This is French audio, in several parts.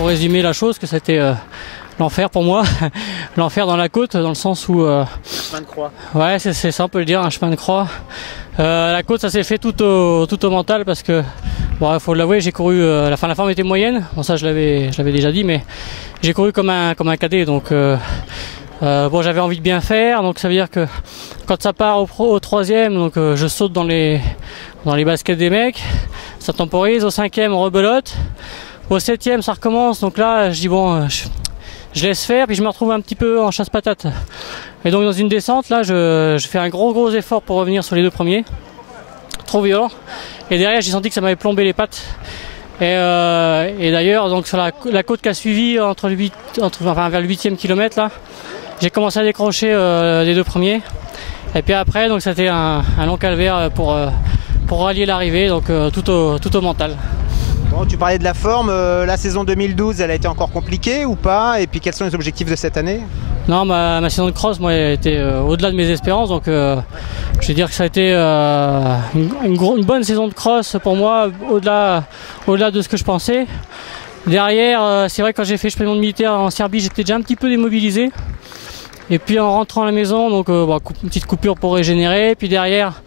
pour résumer la chose, que c'était l'enfer pour moi, l'enfer dans la côte, dans le sens où... chemin de croix. Ouais, c'est ça, on peut le dire, un chemin de croix. La côte, ça s'est fait tout au mental parce que, bon, faut l'avouer, j'ai couru, la forme était moyenne, bon ça je l'avais déjà dit, mais j'ai couru comme un cadet, donc bon, j'avais envie de bien faire, donc ça veut dire que quand ça part au troisième, donc je saute dans les baskets des mecs, ça temporise, au cinquième on rebelote, au septième ça recommence, donc là je dis bon, je laisse faire, puis je me retrouve un petit peu en chasse-patate. Et donc dans une descente, là je fais un gros effort pour revenir sur les deux premiers, trop violent, et derrière j'ai senti que ça m'avait plombé les pattes. Et d'ailleurs, donc sur la côte qui a suivi vers le 8e kilomètre, là, j'ai commencé à décrocher les deux premiers. Et puis après, donc c'était un long calvaire pour rallier l'arrivée, donc tout au mental. Bon, tu parlais de la forme, la saison 2012, elle a été encore compliquée ou pas? Et puis quels sont les objectifs de cette année? Non, ma saison de cross, moi, elle était au-delà de mes espérances, donc je vais dire que ça a été une bonne saison de cross pour moi, au-delà de ce que je pensais. Derrière, c'est vrai que quand j'ai fait le championnat militaire en Serbie, j'étais déjà un petit peu démobilisé. Et puis en rentrant à la maison, donc une petite coupure pour régénérer. Puis derrière,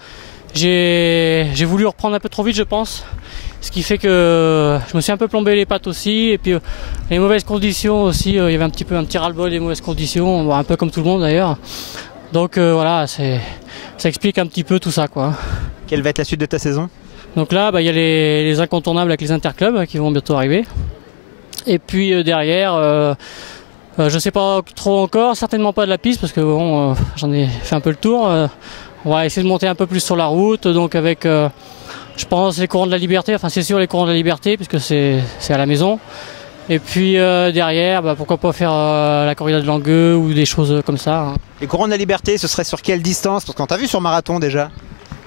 j'ai voulu reprendre un peu trop vite, je pense. Ce qui fait que je me suis un peu plombé les pattes aussi. Et puis les mauvaises conditions aussi, il y avait un petit ras-le-bol des mauvaises conditions, un peu comme tout le monde d'ailleurs. Donc voilà, ça explique un petit peu tout ça, quoi. Quelle va être la suite de ta saison? Donc là, il y a les incontournables avec les interclubs qui vont bientôt arriver. Et puis derrière, je sais pas trop encore, certainement pas de la piste parce que bon, j'en ai fait un peu le tour. On va essayer de monter un peu plus sur la route, donc avec, je pense, les courants de la liberté, enfin c'est sûr les courants de la liberté puisque c'est à la maison. Et puis derrière, pourquoi pas faire la corrida de Langueux ou des choses comme ça. Hein. Les courants de la liberté, ce serait sur quelle distance? Parce qu'on t'a vu sur marathon déjà.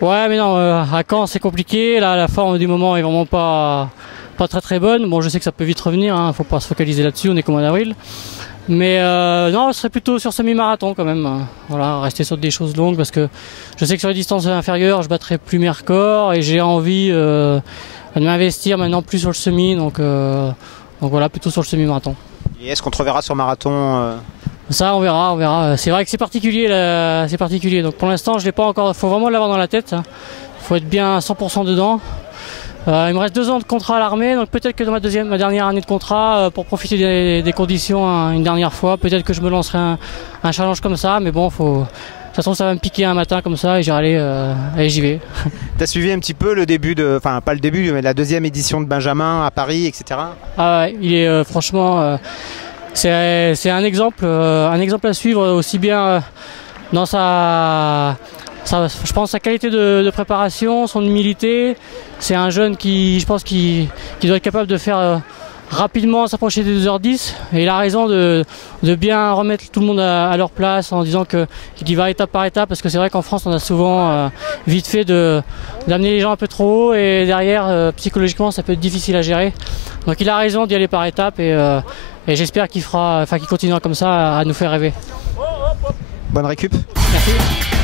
Ouais, mais non, à Caen c'est compliqué, là la forme du moment est vraiment pas très bonne. Bon, je sais que ça peut vite revenir, hein, faut pas se focaliser là-dessus, on est qu'au mois d'avril. Mais non, ce serait plutôt sur semi-marathon quand même. Voilà, rester sur des choses longues parce que je sais que sur les distances inférieures, je battrai plus mes records et j'ai envie de m'investir maintenant plus sur le semi, donc voilà, plutôt sur le semi-marathon. Et est-ce qu'on te reverra sur marathon Ça, on verra. C'est vrai que c'est particulier, donc pour l'instant, je l'ai pas encore. Il faut vraiment l'avoir dans la tête. Il faut être bien à 100% dedans. Il me reste 2 ans de contrat à l'armée, donc peut-être que dans ma dernière année de contrat, pour profiter des conditions une dernière fois, peut-être que je me lancerai un challenge comme ça, mais bon, de toute façon ça va me piquer un matin comme ça et allez, j'y vais. T'as suivi un petit peu le début enfin pas le début, mais la 2e édition de Benjamin à Paris, etc. Ah ouais, il est franchement, c'est un exemple à suivre aussi bien dans je pense sa qualité de préparation, son humilité. C'est un jeune qui, je pense, qui doit être capable de faire rapidement s'approcher des 2h10. Et il a raison de bien remettre tout le monde à leur place en disant qu'il y va étape par étape. Parce que c'est vrai qu'en France, on a souvent vite fait d'amener les gens un peu trop haut. Et derrière, psychologiquement, ça peut être difficile à gérer. Donc il a raison d'y aller par étapes. Et j'espère qu'il continuera comme ça à nous faire rêver. Bonne récup. Merci.